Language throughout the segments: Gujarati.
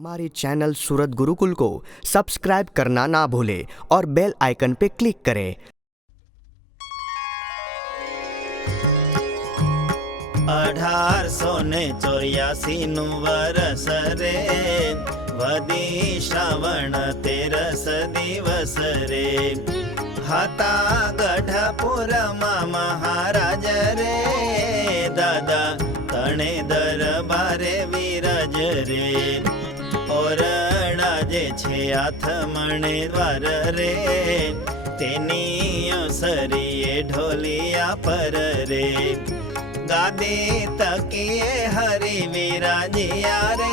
हमारे चैनल सूरत गुरुकुल को सब्सक्राइब करना ना भूलें और बेल आइकन पे क्लिक करें। 1884 वरस रे वदी श्रावण 13 दिवस रे હતા ગઢપુરમાં મહારાજ રે દાદા તણે દરબારે વિરાજ રે ઓરડા જે છે આથમણે દ્વાર રે તેની સરીએ ઢોલિયા પર રે ગાદી તકીએ હરિ વિરાજિયા રે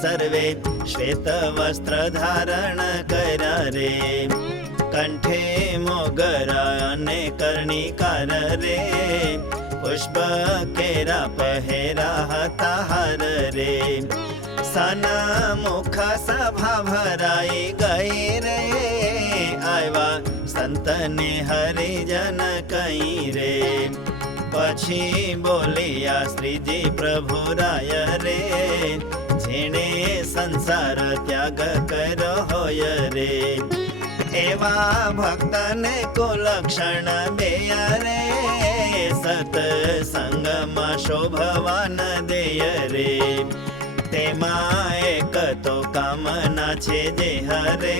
સર્વે શ્વેત વસ્ત્ર ધારણ કર્યા રે કંઠે મોગરા અને કર્ણિકાર રે પુષ્પ કેરા પહેરા હતા હાર રે સના મુખ સભા ભરાઈ ગઈ રે આવ્યા સંતને હરિજન કઈ રે પછી બોલિયા શ્રીજી પ્રભુરાય રે જેણે સંસાર ત્યાગ કર્યો હોય રે એવા ભક્તને કુલક્ષણ દેય રે સત્સંગમાં શોભવાન દેય રે તેમાં એક તો કામના છે જે હરે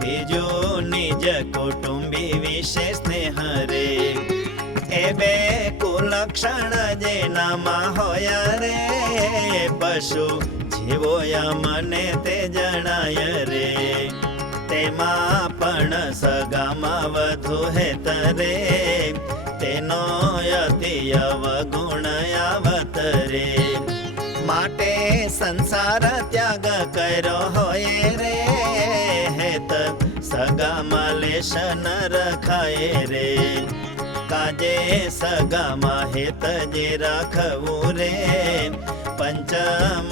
બીજું નિજ કુટુંબી વિશે સ્નેહ રે એ બે કુલક્ષણ જેનામાં હોય રે પશુ જીવોયા મને તે જણાય રે તેમાં પણ સગામાં વધુ હેત રે તેનો અતિ અવગુણ આવત રે માટે સંસાર ત્યાગ કર્યો હોય રે હેત સગામાં લેશ ન રખાય રે કાજે સગામાં હેત જે રાખવું રે પંચ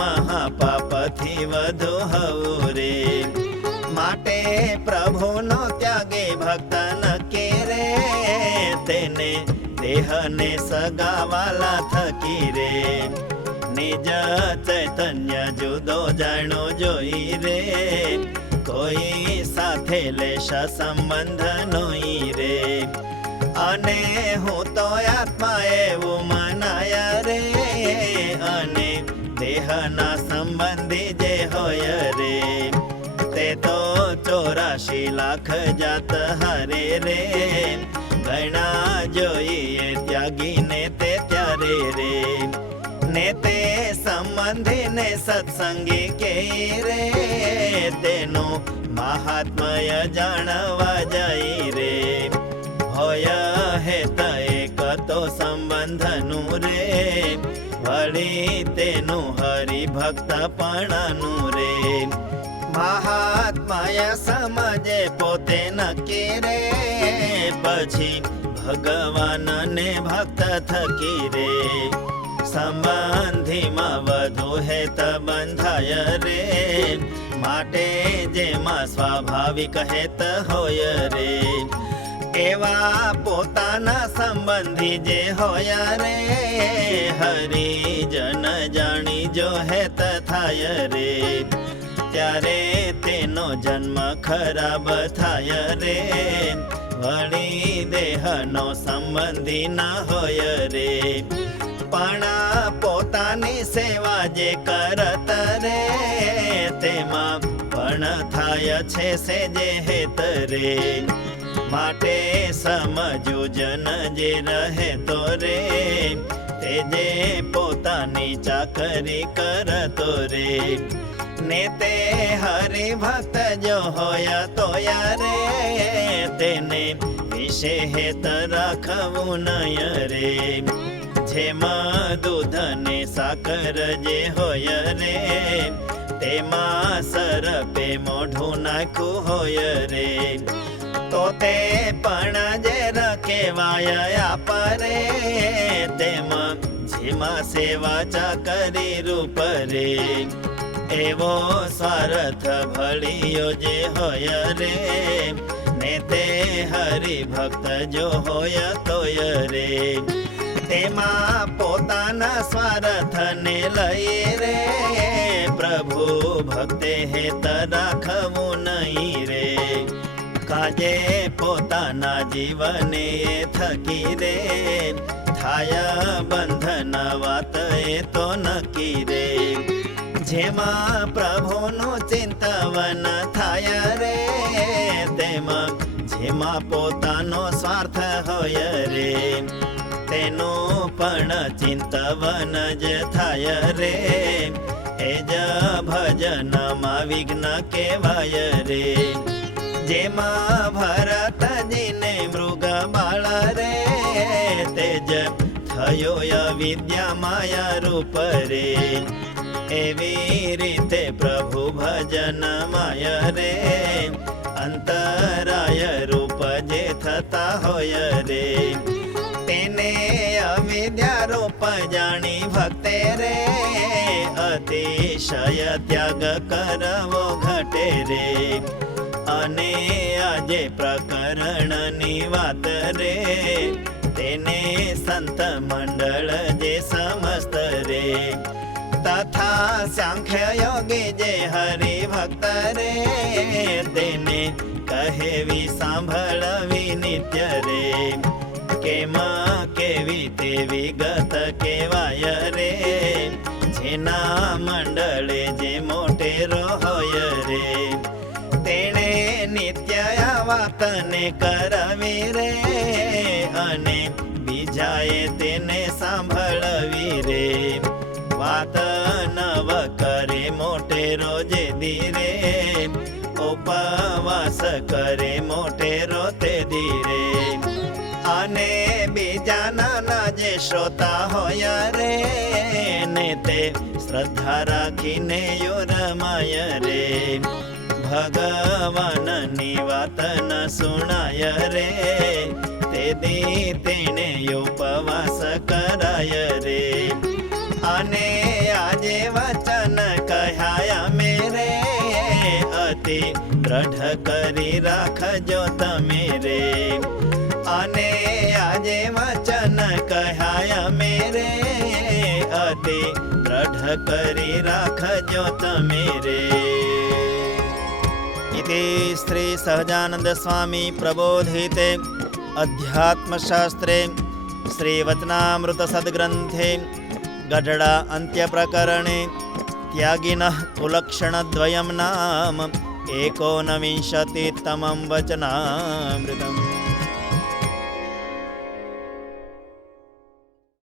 મહાપાપથી વધુ હવું રે માટે પ્રભુનો ત્યાગે ભક્ત નકે રે તેને દેહને સગાવાલા થકી રે નિજ ચૈતન્ય જુદો જાણો જોઈ રે કોઈ સાથે લેશ સંબંધ નોઈ રે અને હું તો આત્મા એવું મનાય રે અને દેહના સંબંધી જે હોય રે તે તો 84 લાખ જાત હારે રે ગણા જોઈએ ત્યાગીને તે ત્યારે રે ને તે સંબંધીને સત્સંગી કે રે તેનો મહાત્મય જાણવા જાય રે હોય હેત એક તો સંબંધનું રે વળી તેનું હરિભક્તપણાનું રે મહાત્માય સમજે પોતે નક્કી રે પછી ભગવાનને ભક્ત થકી રે સંબંધીમાં વધુ હેત બંધાય રે માટે જેમાં સ્વાભાવિક હેત હોય રે એવા પોતાના સંબંધી જે હોય રે હરિજન જાણી જો હેત થાય રે ત્યારે તેનો જન્મ ખરાબ થાય રે વળી દેહનો સંબંધી ના હોય રે પણ પોતાની સેવા જે કરત રે તેમાં પણ થાય છે સેજે હેત રે માટે સમજુ જન જે રહે તો રે તે જે પોતાની ચાકરી કરતો રે ને તે હરિભક્ત જો હોય તો યારે તેને વિશે હેત રાખવું નય રે જેમાં દૂધ ને સાકર જે હોય રે તેમાં સરપે મોઢું નાખ્યું હોય રે તો તે પણ જે રખેવાય આપરે તેમાં જેમાં સેવા ચાકરી રૂપ રે એવો સ્વાર્થ ભળિયો જે હોય રે ને તે હરિભક્ત જો હોય તોય રે તેમાં પોતાના સ્વાર્થને લઈ રે પ્રભુ ભક્તે હેત રાખવું નહીં રે. કાજે પોતાના જીવને થકી રે થાય બંધન વાત એ તો નક્કી રે. જેમાં પ્રભુનું ચિંતવન થાય રે તેમાં જેમાં પોતાનો સ્વાર્થ હોય રે તેનું પણ ચિંતવન જ થાય રે. એ જ ભજનમાં વિઘ્ન કહેવાય રે. જેમાં ભરતજીને મૃગ બાળ રે તે જ થયો અવિદ્યા માયા રૂપ રે. એવી રીતે પ્રભુ ભજન માય રે અંતરાય રૂપ જે થતા હોય રે તેને અવિદ્યા રૂપ જાણી ભક્તે રે અતિશય ત્યાગ કરવો ઘટે રે. અને આજે પ્રકરણની વાત રે તેને સંત મંડળ જે સમસ્ત રે તથા સાંખ્ય યોગી જે હરિભક્ત રે તેને કહેવી સાંભળવી નિત્ય રે. કેમાં કેવી તેવી ગત કહેવાય રે જેના મંડળે જે મોટેરો હોય રે તેણે નિત્ય આ વાતને કરવી રે અને બીજાએ તેને સાંભળવી રે. વાત નવ કરે મોટેરો જે ધીરે ઉપવાસ કરે મોટેરો તે ધીરે. અને બીજા નાના જે શ્રોતા હોય રે ને તે શ્રદ્ધા રાખીને યોરમાય રે. ભગવાનની વાત ન સુણાય રે તે દી તેને ઉપવાસ કરાય રે. અને આજે વચન કહ્યા મેરે અતિ દ્રઢ કરી રાખજો તમે રે. અને આજે વચન કહ્યા મેરે અતિ દ્રઢ કરી રાખજો તમે રે. ઇતિ શ્રી સહજાનંદ સ્વામી પ્રબોધિતે અધ્યાત્મશાસ્ત્રે શ્રી વચનામૃત સદ્ગ્રંથે ગઢડા અંત્યપ્રકરણે ત્યાગિનઃ કુલક્ષણદ્વયં નામ 19તમં વચનામૃતम्.